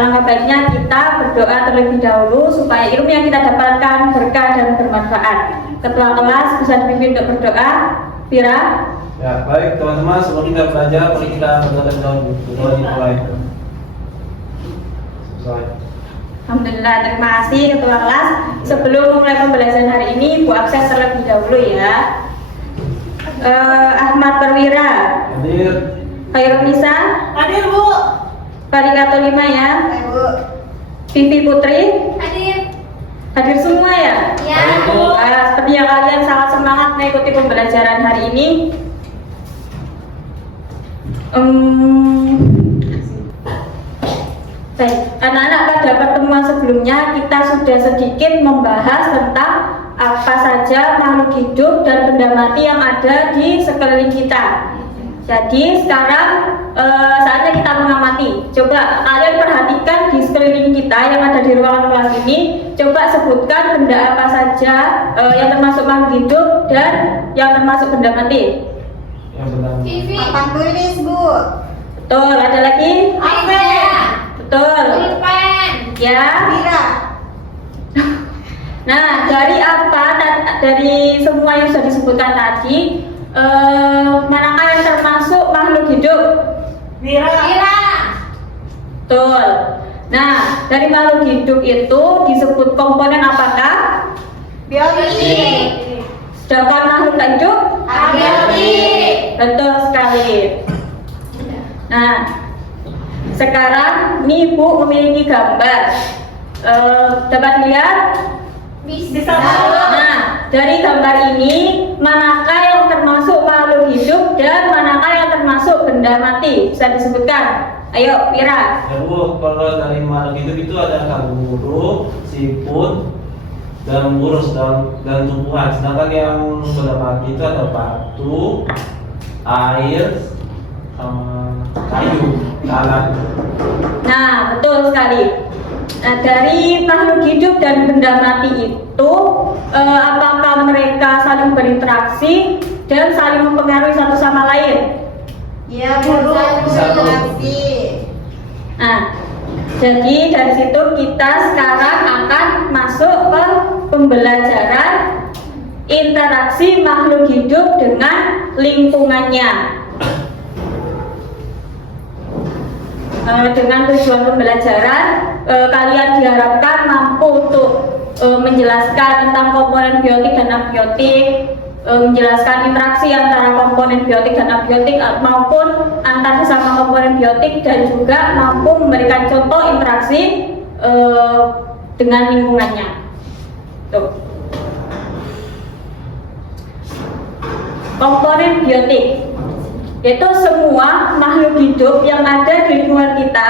alangkah baiknya kita berdoa terlebih dahulu supaya ilmu yang kita dapatkan berkah dan bermanfaat. Ketua kelas bisa dipimpin untuk berdoa. Pira. Ya, baik teman-teman, sebelum kita belajar, mari kita berdoa dahulu. Berdoa dimulai. Selesai. Alhamdulillah, terima kasih Ketua kelas. Sebelum memulai pembelajaran hari ini, Bu absen terlebih dahulu ya. Ahmad Perwira. Hadir. Khairunisa. Hadir, Bu. Parikato 5 ya. Hadir, Bu. Vivi Putri. Hadir. Hadir semua ya? Ya, Bu. Sepertinya kalian sangat semangat mengikuti pembelajaran hari ini. Baik, anak-anak, pada pertemuan sebelumnya kita sudah sedikit membahas tentang apa saja makhluk hidup dan benda mati yang ada di sekeliling kita. Jadi sekarang saatnya kita mengamati. Coba kalian perhatikan di sekeliling kita yang ada di ruangan kelas ini. Coba sebutkan benda apa saja yang termasuk makhluk hidup dan yang termasuk benda mati. Yang benar. TV. Papan tulis, Bu. Betul, ada lagi? HP. Betul. Pulpen. Ya. Bira. Nah, dari semua yang sudah disebutkan tadi, manakah yang termasuk makhluk hidup? Bira. Betul. Nah, dari makhluk hidup itu disebut komponen apakah? Biologi. Sedangkan makhluk tak hidup? Biologi. Betul sekali. Nah, sekarang ini Bu memiliki gambar. Dapat dilihat? Bisa. Nah, dari gambar ini manakah yang termasuk makhluk hidup dan manakah yang termasuk benda mati? Bisa disebutkan? Ayo, Pira. Ya Bu, kalau dari makhluk hidup itu ada kanguru, siput, dan urus dan tumbuhan. Sedangkan yang benda mati itu ada batu, air, sama kayu, tanah. Nah, betul sekali. Nah, dari makhluk hidup dan benda mati itu, apakah mereka saling berinteraksi dan saling mempengaruhi satu sama lain? Iya, Bu. Bisa, Bu. Nah, jadi dari situ kita sekarang akan masuk ke pembelajaran interaksi makhluk hidup dengan lingkungannya. Dengan tujuan pembelajaran, kalian diharapkan mampu untuk menjelaskan tentang komponen biotik dan abiotik, menjelaskan interaksi antara komponen biotik dan abiotik maupun antar sesama komponen biotik, dan juga mampu memberikan contoh interaksi dengan lingkungannya. Tuh. Komponen biotik yaitu semua makhluk hidup yang ada di lingkungan kita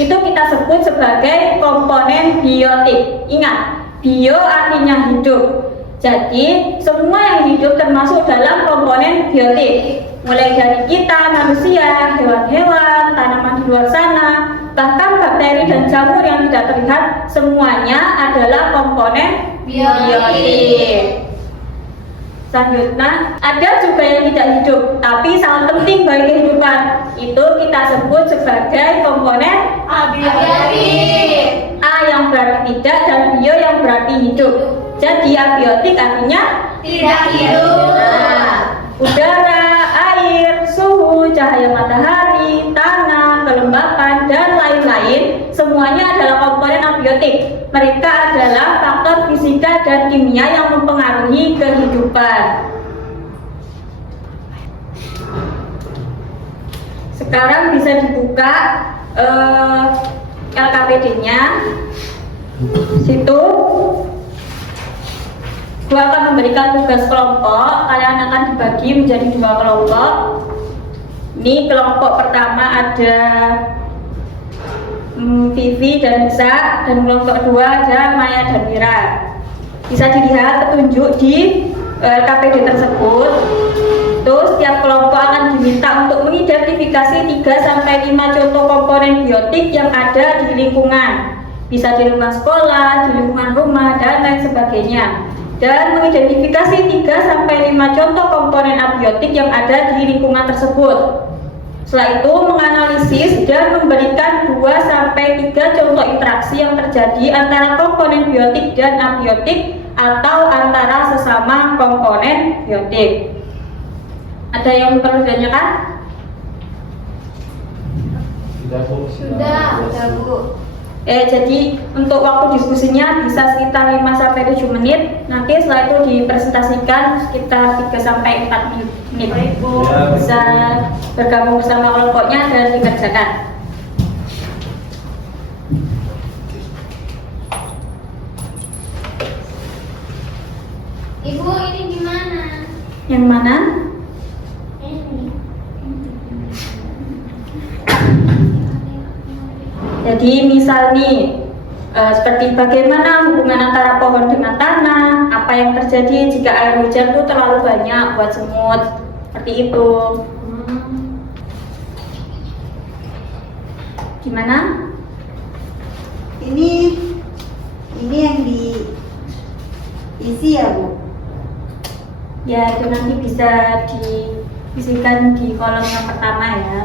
itu kita sebut sebagai komponen biotik. Ingat, bio artinya hidup. Jadi semua yang hidup termasuk dalam komponen biotik. Mulai dari kita, manusia, hewan-hewan, tanaman di luar sana, bahkan bakteri dan jamur yang tidak terlihat, semuanya adalah komponen biotik. Selanjutnya, ada juga yang tidak hidup, tapi sangat penting bagi kehidupan. Itu kita sebut sebagai komponen abiotik. A yang berarti tidak dan bio yang berarti hidup. Jadi abiotik artinya Tidak hidup. Nah, udara, air, suhu, cahaya matahari, tanah, kelembapan, dan lain-lain semuanya adalah komponen abiotik. Mereka adalah faktor fisika dan kimia yang mempengaruhi kehidupan. Sekarang bisa dibuka LKPD-nya. Situ gua akan memberikan tugas kelompok. Kalian akan dibagi menjadi 2 kelompok. Ini kelompok pertama ada Vivi dan Nisa, dan kelompok kedua ada Maya dan Mira. Bisa dilihat petunjuk di KPD tersebut. Terus setiap kelompok akan diminta untuk mengidentifikasi 3-5 contoh komponen biotik yang ada di lingkungan. Bisa di rumah sekolah, di lingkungan rumah, dan lain sebagainya. Dan mengidentifikasi 3-5 contoh komponen abiotik yang ada di lingkungan tersebut. Setelah itu menganalisis dan memberikan 2-3 contoh interaksi yang terjadi antara komponen biotik dan abiotik atau antara sesama komponen biotik. Ada yang perlu ditanyakan? Sudah Bu. Sudah Bu. Jadi untuk waktu diskusinya bisa sekitar 5-7 menit. Nanti setelah itu dipresentasikan sekitar 3-4 menit. Baik, Bu. Ya, Bisa bergabung bersama kelompoknya dan dikerjakan. Ibu, ini gimana? Yang mana? Ini. Jadi misal nih, seperti bagaimana hubungan antara pohon dengan tanah, apa yang terjadi jika air hujan itu terlalu banyak buat semut, seperti itu. Gimana? Ini yang diisi ya Bu? Ya itu nanti bisa diisikan di kolom yang pertama ya.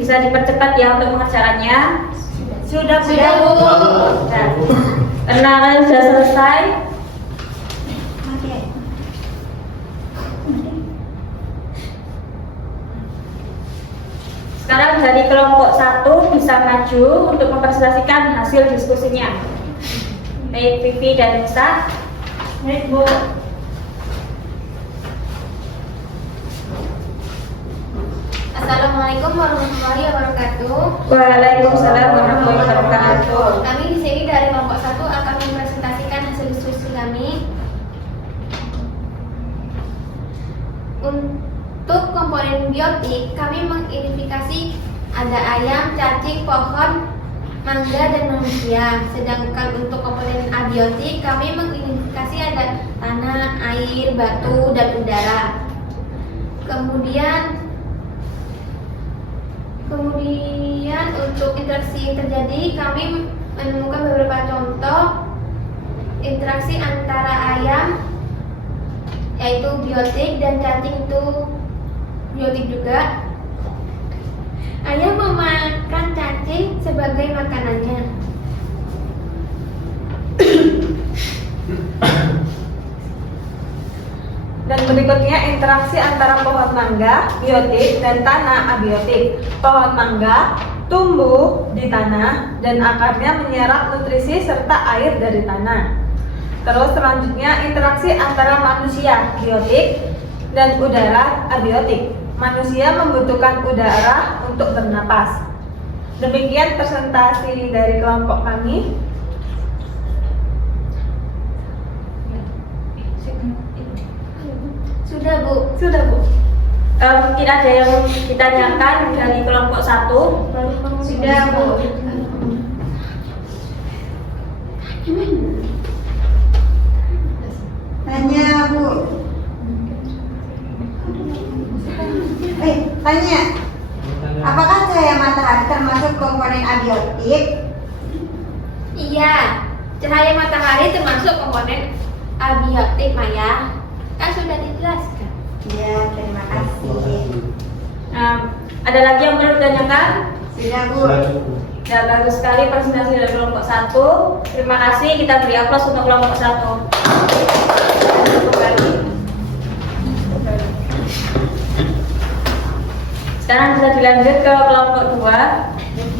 Bisa dipercepat ya untuk pengerjaannya. Sudah Bu. Nah, karena kalian sudah selesai, Oke. sekarang dari kelompok 1 bisa maju untuk mempresentasikan hasil diskusinya. Baik Vivi dan Nisa. Baik Bu. Assalamualaikum warahmatullahi wabarakatuh. Waalaikumsalam warahmatullahi wabarakatuh. Kami di sini dari kelompok 1 akan mempresentasikan hasil diskusi kami. Untuk komponen biotik, kami mengidentifikasi ada ayam, cacing, pohon, mangga, dan manusia. Sedangkan untuk komponen abiotik, kami mengidentifikasi ada tanah, air, batu, dan udara. Kemudian untuk interaksi yang terjadi, kami menemukan beberapa contoh interaksi antara ayam, yaitu biotik, dan cacing itu biotik juga. Ayam memakan cacing sebagai makanannya. Dan berikutnya interaksi antara pohon mangga, biotik, dan tanah abiotik. Pohon mangga tumbuh di tanah dan akarnya menyerap nutrisi serta air dari tanah. Terus selanjutnya interaksi antara manusia, biotik, dan udara abiotik. Manusia membutuhkan udara untuk bernapas. Demikian presentasi dari kelompok kami. Sudah Bu. Sudah Bu. Mungkin ada yang ditanyakan dari kelompok 1. Sudah Bu. Tanya Bu. Tanya. Apakah cahaya matahari termasuk komponen abiotik? Iya, cahaya matahari termasuk komponen abiotik, Maya. Kan sudah dijelaskan. Ya, terima kasih. Ada lagi yang perlu ditanyakan? Sudah Bu. Sudah cukup. Ya, bagus sekali presentasi dari kelompok 1. Terima kasih, kita beri aplaus untuk kelompok 1. Sekarang bisa dilanjut ke kelompok 2.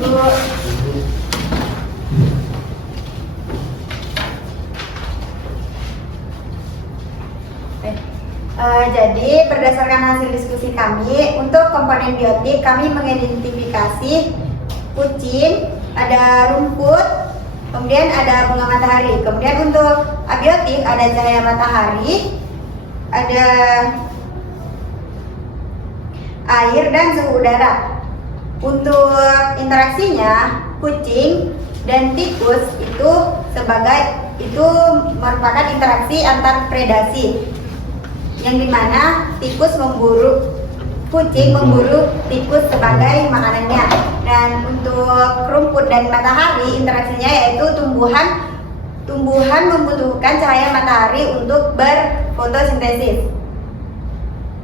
Bu. Jadi berdasarkan hasil diskusi kami, untuk komponen biotik kami mengidentifikasi kucing, ada rumput, kemudian ada bunga matahari. Kemudian untuk abiotik ada cahaya matahari, air, dan suhu udara. Untuk interaksinya, kucing dan tikus itu merupakan interaksi antar predasi, yang dimana kucing memburu tikus sebagai makanannya. Dan untuk rumput dan matahari, interaksinya yaitu tumbuhan membutuhkan cahaya matahari untuk berfotosintesis.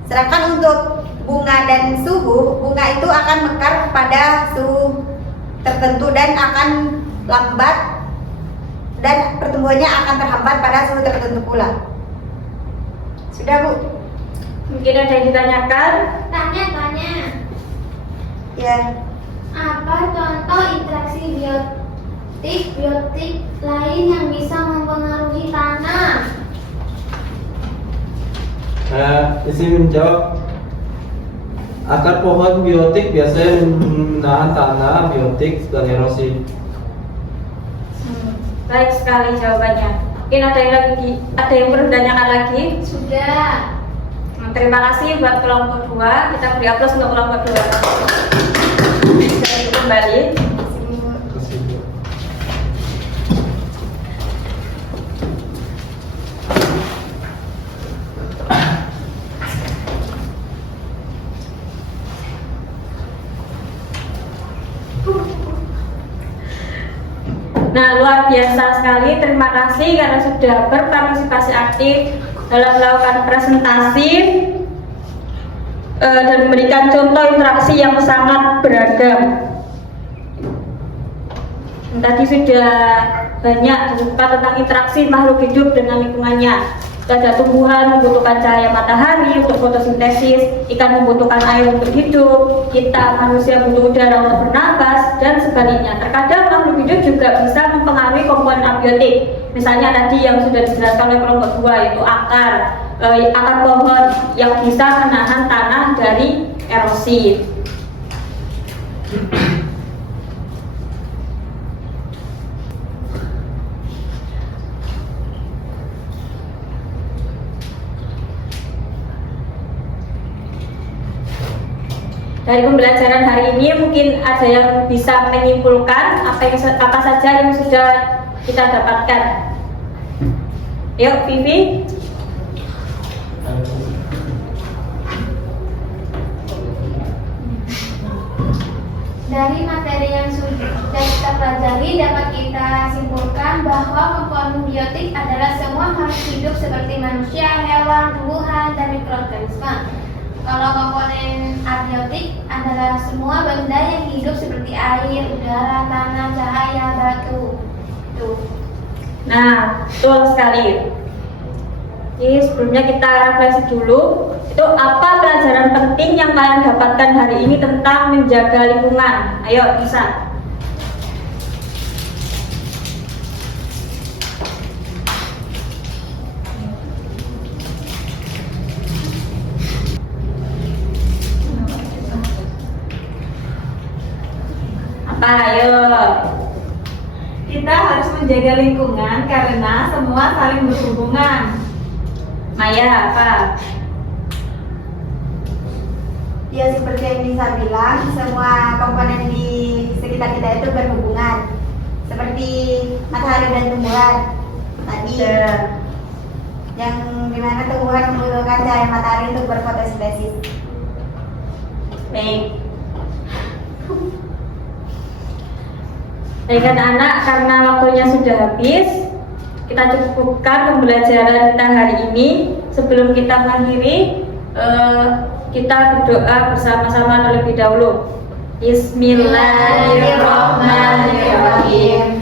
Sedangkan untuk bunga dan suhu, bunga itu akan mekar pada suhu tertentu dan akan lambat, dan pertumbuhannya akan terhambat pada suhu tertentu pula. Sudah, Bu? Mungkin ada yang ditanyakan? Tanya. Ya. Apa contoh interaksi biotik lain yang bisa mempengaruhi tanah? Di sini menjawab, akar pohon biotik biasanya menahan tanah biotik dan erosi. Baik sekali jawabannya. Mungkin ada yang perlu ditanyakan lagi? Sudah. Terima kasih buat kelompok 2. Kita beri aplaus untuk kelompok 2. Saya kembali. Nah, luar biasa sekali. Terima kasih karena sudah berpartisipasi aktif dalam melakukan presentasi dan memberikan contoh interaksi yang sangat beragam. Tadi sudah banyak disebutkan tentang interaksi makhluk hidup dengan lingkungannya. Ada tumbuhan membutuhkan cahaya matahari untuk fotosintesis, ikan membutuhkan air untuk hidup, kita manusia butuh udara untuk bernapas, dan sebaliknya. Terkadang makhluk hidup juga bisa mempengaruhi komponen abiotik. Misalnya tadi yang sudah dijelaskan oleh kelompok 2, yaitu akar pohon yang bisa menahan tanah dari erosi. Dari pembelajaran hari ini mungkin ada yang bisa menyimpulkan apa saja yang sudah kita dapatkan. Yuk, Vivi. Dari materi yang sudah kita pelajari dapat kita simpulkan bahwa komponen biotik adalah semua makhluk hidup seperti manusia, hewan, tumbuhan, dan mikroorganisme. Kalau komponen abiotik adalah semua benda yang hidup seperti air, udara, tanah, cahaya, batu. Tuh. Nah, betul sekali. Jadi sebelumnya kita refleksi dulu. Itu apa pelajaran penting yang kalian dapatkan hari ini tentang menjaga lingkungan? Ayo, bisa. Apa? Ayo. Kita harus menjaga lingkungan karena semua saling berhubungan. Maya, apa? Ya, seperti yang Nisa bilang, semua komponen di sekitar kita itu berhubungan. Seperti matahari dan tumbuhan tadi. Yang dimana tumbuhan membutuhkan cahaya matahari untuk berfotosintesis. Baik. Baik anak-anak, karena waktunya sudah habis, kita cukupkan pembelajaran kita hari ini. Sebelum kita mengakhiri, kita berdoa bersama-sama terlebih dahulu. Bismillahirrahmanirrahim.